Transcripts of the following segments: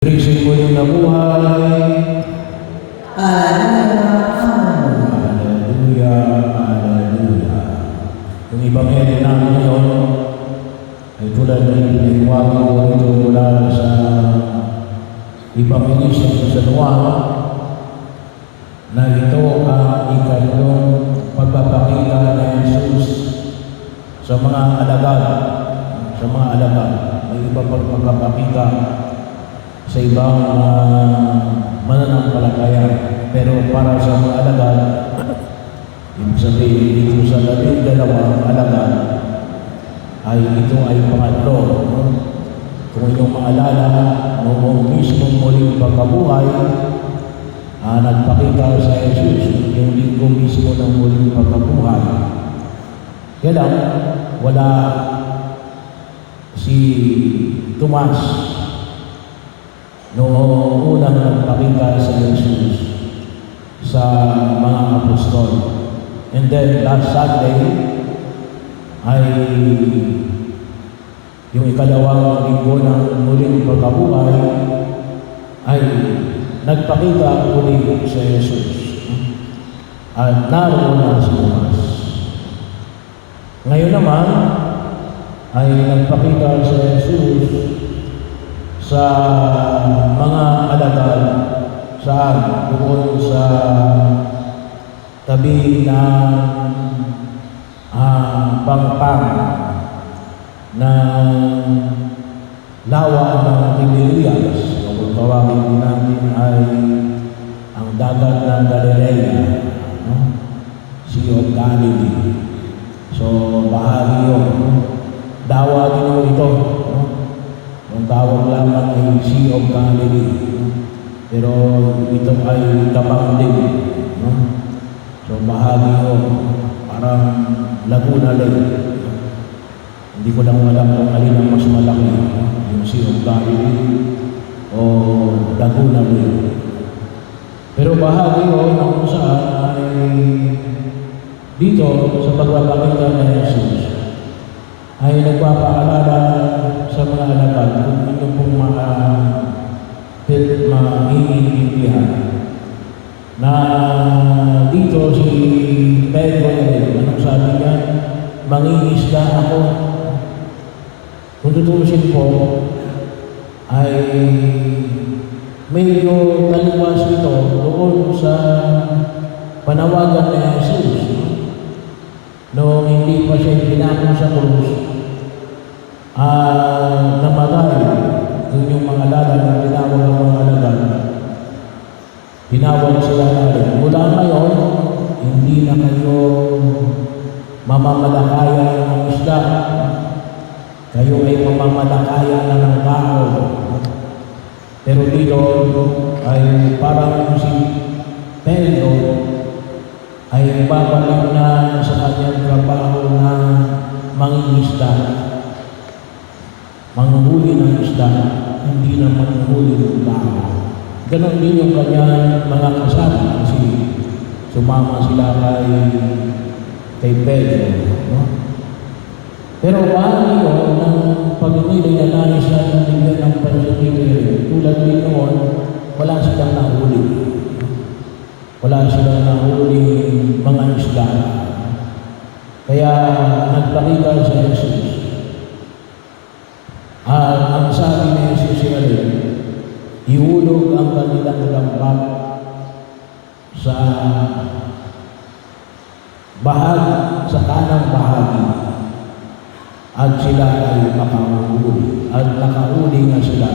Praise mo yung nabuhay. Hallelujah, hallelujah. Yung Ebanghelyo namin ngayon ay tulad ng pinahiwaga ko ito mula sa Ebanghelista sa San Juan na ito ang ikatlong pagpapakita ng Jesus sa mga alagad. May iba pang pagpapakita sa ibang mananampalataya. Pero para sa mga alagad, ibig sabihin dito sa 12 alagad, ay ito ay pangatlo. No? Kung inyong maalala, noong mismong muling pagkabuhay, nagpakita sa Jesus yung linggo mismo ng muling pagkabuhay. Kaya lang, wala si Tomas noong unang nagpakita sa Jesus sa mga apostol. And then last Sunday ay yung ikalawang linggo ng muling pagkabuhay ay nagpakita uli sa Jesus. At naroon na si Tomas. Ngayon naman ay nagpakita sa Jesus sa mga alagad saan doon sa tabi ng pangpang ng lawa ng Tiberias, o kung tawagin din natin ay ang dagat ng Galilea, no? Sea of Galilee. So bahagi yun, dawa din ito, no? Ang tawag lamang ay Sea of Galilee. Pero ito ay tabang din. No? So bahagi ko, parang Laguna Lake. Hindi ko lang alam kung alin ang mas malaki. Yung Sea of Galilee o Laguna Lake. Pero bahagi ko na kung saan ay dito sa pagpapakita ng Jesus ay nagpapaalala sa mga alagad kung ito pong maiintindihan na dito si Pedro anong sabi niya? Mangingisda ako. Kung tutusin po ay medyo taliwas ito doon sa panawagan ni Jesus noong hindi pa siya pinako sa krus. Namatay kung yung mga alagad na tinawag ng mga alagad, tinawag sila natin, mula ngayon hindi na kayo mamamalakaya ng isda, kayo ay mamamalakaya na ng tao. Pero dito ay parang si Pedro ay babalik na sa kanyang trabaho na mangingisda, manghuli ng isda, hindi na manghuli ng tao. Ganon din yung kanyang mga kasama kasi sumama sila kay Pedro. No? Pero bahagi yun ng pag-umili na nais natin tingnan ng pansin tulad din noon, wala silang nahuli. Wala silang nahuli mga isda. Kaya nagpakita sa Jesus. Ang sabi ni Jesus ay ihulog ang kanilang lambat sa bahagi, sa kanang bahagi, at sila ay makahuli. At nakahuli na sila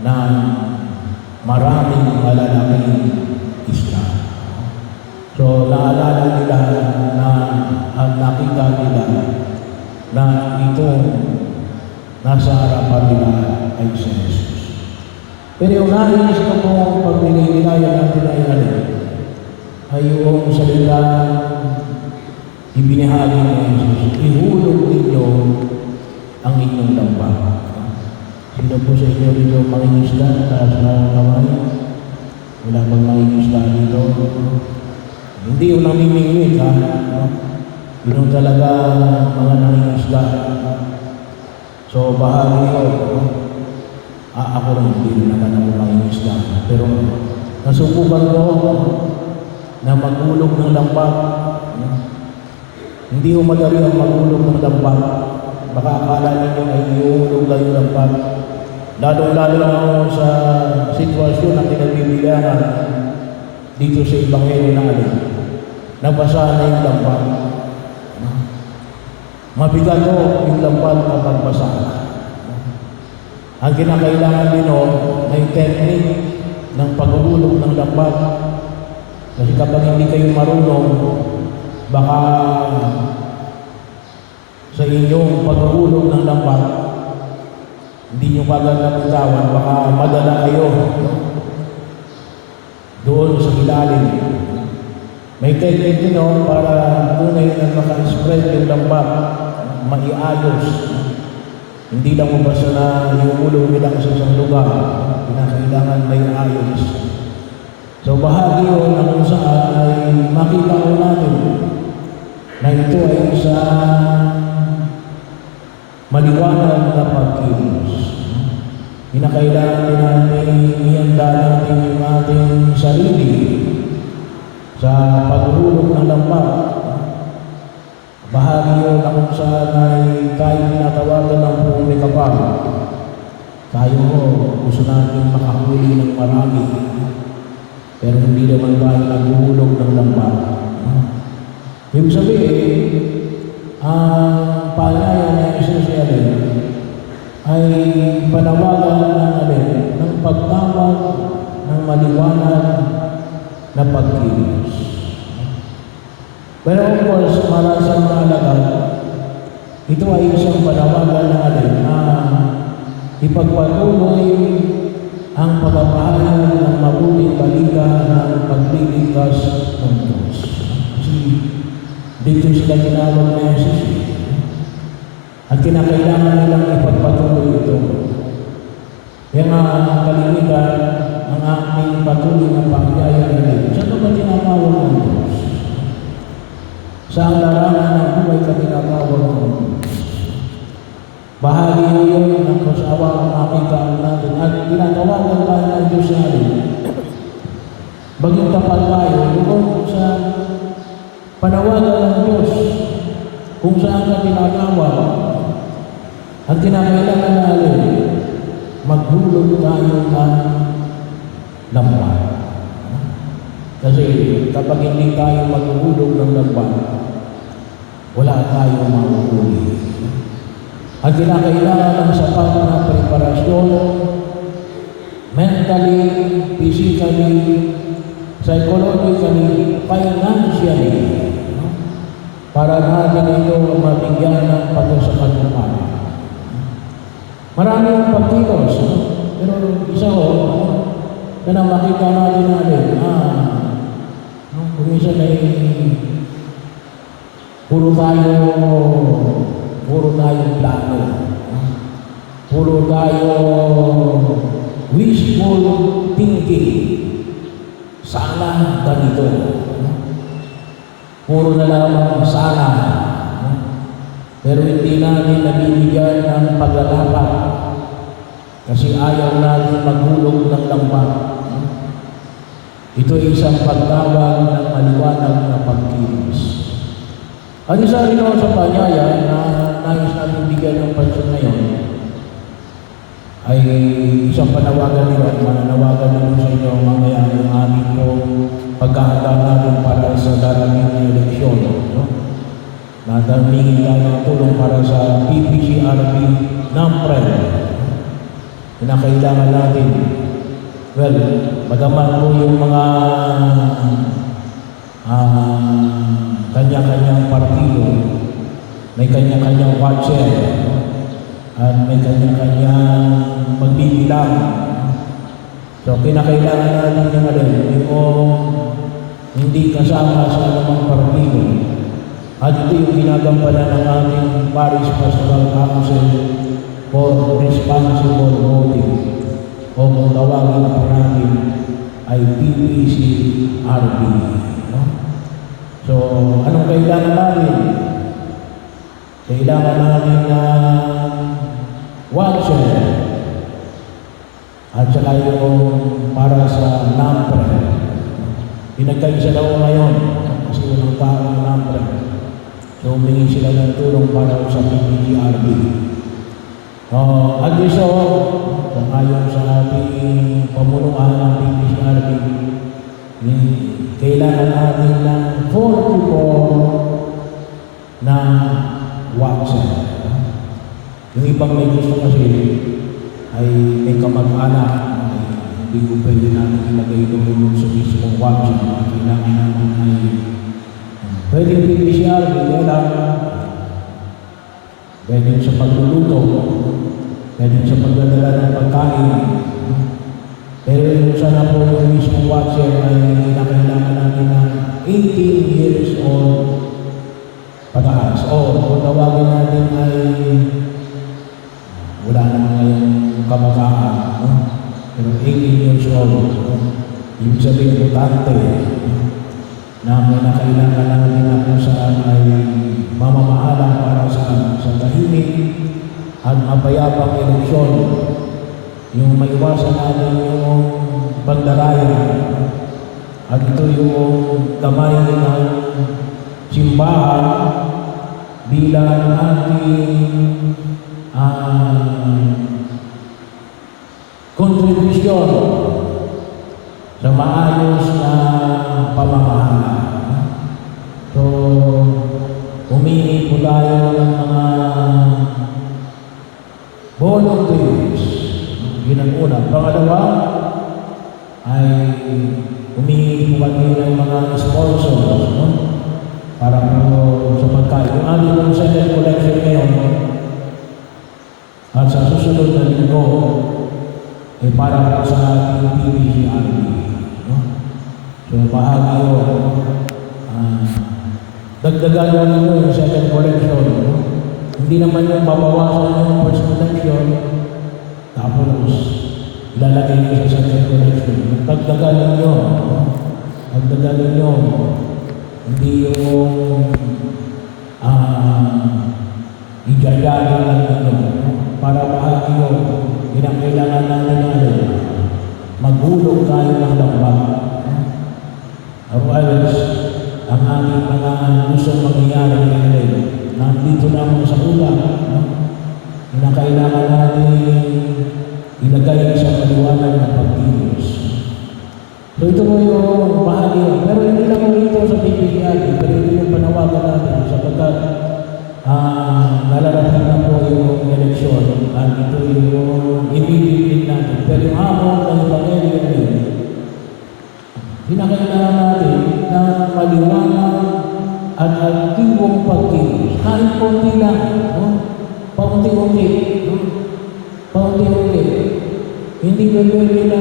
ng maraming malalaking isda. So naalala nila na ang nakita nila na itong nasa harapan nila ay si Jesus. Pero yung nais ko pong pag-nilay-nilayan natin ay yung salita ibinahagi ni Jesus, ihulog ninyo ang inyong lambat. Sino po sa inyo dito mangingisda? Taas na kamay. Wala bang mangingisda dito? Hindi yung namimingwit, ha? Yun talaga mga nangingisda. So bahagi yun. Ako rin, hindi naman ako mangingisda. Pero nasubukan ko na magulog ng lambat. Hindi ko madali ang magulog ng lambat. Baka akala ninyo ay iulog lang yung lambat. Lalo-lalo na sa sitwasyon na pinagbibilangan dito sa Ebanghelyo natin. Nabasa na yung lambat. Mabigat ko yung lambat kapag basa. Ang kinakailangan din may technique ng pag-uulog ng lambat. Kasi kapag hindi kayo marunong, baka sa inyong pag-uulog ng lambat, hindi nyo kagad napitawan, baka madala kayo doon sa ilalim. May technique din para tunay na maka-spread yung lambat, maiayos. Hindi lang mo basta na iulog nila sa isang lugar, kinakailangan may ayos. So bahagi yun na kung saan ay makita ko natin na ito ay isa maliwanag na pagkilos. Kinakailangan din natin ihanda natin yung ating sarili sa pag-uulog ng lambat. Bahagi yun na kung saan ay tayo tinatawagan ng buong kapal. Tayo gusto natin makahuli ng marami. Pero hindi naman tayo nag-uulog ng lambat. Ibig sabihin, ang paalaya na Jesus ay panawagan ng pagtawag ng maliwanag na pagkilos. Pero of course, para sa mga alagad, ito ay isang panawagan na ipagpatuloy ang pagpapahayag ng mabuting balita ng pagliligtas ng Diyos. Kasi dito sila tinawag na Jesus. At kinakailangan nilang ipagpatuloy ito. Kaya nga kalimitan ang aking patuloy na pangyayari nila. Saan ba tinatawag ng Diyos? Sa larangan ng buhay ka tinatawag ng Diyos. Bahagi yun ng kasawa ang makita natin at tinatawagan tayo ng Diyos natin. Baging tapat tayo doon sa panawagan ng Diyos kung saan ka tinatawag at kinakailangan natin maghulog tayo ng lambat. Kasi kapag hindi tayo maghulog ng lambat, wala tayong mahuhuli. Ang kinakailangan ng sapat na preparasyon, mentally, physically, psychologically, financially, para natin ito mabigyan ng pagkasakatupan. Marami ang pagkilos, pero isa na makita natin kung isa ay puro tayong plano. Puro tayo wishful thinking. Sana ganito. Puro na lamang sana. Pero hindi natin nabibigyan ng paglalapat. Kasi ayaw natin maghulog ng lambat. Ito ay isang pagtawag ng maliwanag na pagkilos. At isa rin ako sa panyaya na nais natin bigyan ng pansyon ngayon ay isang panawagan nyo at mananawagan nyo sa inyo mamaya ng aming pong pagkahanda natin para sa darating na eleksyon. Natamingin tayo ng tulong para sa PPCRB NAMPRED. Kinakailangan natin. Well, bagaman po yung mga kanya-kanyang partido, may kanya-kanyang watcher, at may kanya-kanyang magbibilang. So, kinakailangan natin yung hindi kasama sa anumang partido. At ito yung ginagampanan ng ating Parish Pastoral Council for Responsible Voting o kung tawagin po natin ay PPCRB. So, anong kailangan natin? Kailangan natin na watcher, at saka yung para sa NAMPRE. Pinagkaisa daw ngayon kasi walang tao ng NAMPRE. So humingi sila ng tulong para sa PPGRB. At iso, kung ayon sa ating pamunuan ng PPGRB, kailangan natin ng 44 na watcher. Yung ibang may gusto kasi ay may kamag-anak, hindi ko pwede natin ilagay doon sa mismong watcher. Kailangan natin ay pwede PPCR, pwede sa pagluluto, pwede sa pagdadala ng pagkain. Pero yung sana po yung mismong watcher ay kailangan natin ng 18 years old pataas. O kung tawagin natin ay wala naman ngayong kabataan, no? Pero 18 years old, no? Ibig sabihin importante na may nakailangan natin na kung saan ay mamamahala para sa tahimik at mapayapang eleksyon. Yung maiwasan natin yung bandaraya at ito yung kamay ng simbahan bilang ating kontribusyon sa maayos na pamamahala. So, humingi po tayo ng mga volunteers. Yun ang una. Pangalawa ay humingi po kami ng mga sponsors, no? Para po sa pagkain. Yung aming pong second collection ngayon at sa susunod na linggo ay para po sa ating PPGRB, no? So bahagi yun, dagdagan mo ninyo yung second collection, no? Hindi naman yung babawasan yung first collection tapos ilalagay nyo sa second collection. Dagdagan ninyo, no? Dagdagan ninyo, hindi yung ijayari lang ninyo, no? Para bahagi yun, pinakailangan natin maghulog tayo ng lambak. Otherwise, ang aming mga gustong mangyayari ngayon, nandito naman sa ulan, no? Pinakailangan natin ilagay sa maliwanag ng pagkilos. So ito mo yung bahagi. Pero hindi lang mo ito sa PPGRB, pero ito yung panawagan natin sapagkat nalalapit na po yung eleksyon at ito yung ibibigin natin. Pero yung hamon ng Evangelyo ngayon, pinakailangan natin ng maliwanag at aktibong pagkilos. Kahit konti lang, no? Paunti-unti, no? Paunti-unti. Hindi ba pwede na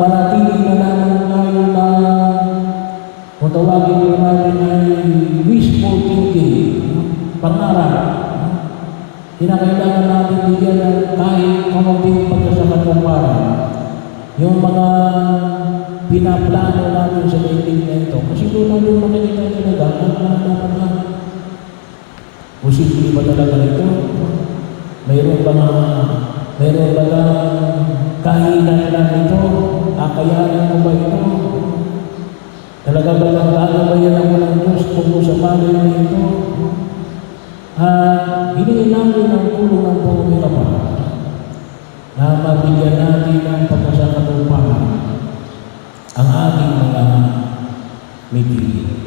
manatili na naman tayo na kung tawagin ko natin ay wishful thinking, no? Pangarap. No? Kinakailangan natin bigyan ng kahit kamunting pagkasakatumparan yung mga pinaplano natin sa dating na ito. Kasi doon natin makikita talaga ang posible ba talaga ito? Mayroon ba kahinan lang ito? Kakayanan mo ba ito? Talaga ba lang gagabayan ako ng Diyos kung sa bagay na ito? Hinihin namin ang tulong ng pangumikapa na mabigyan natin ng pagkasakatumpahan ang ating mga mitigil.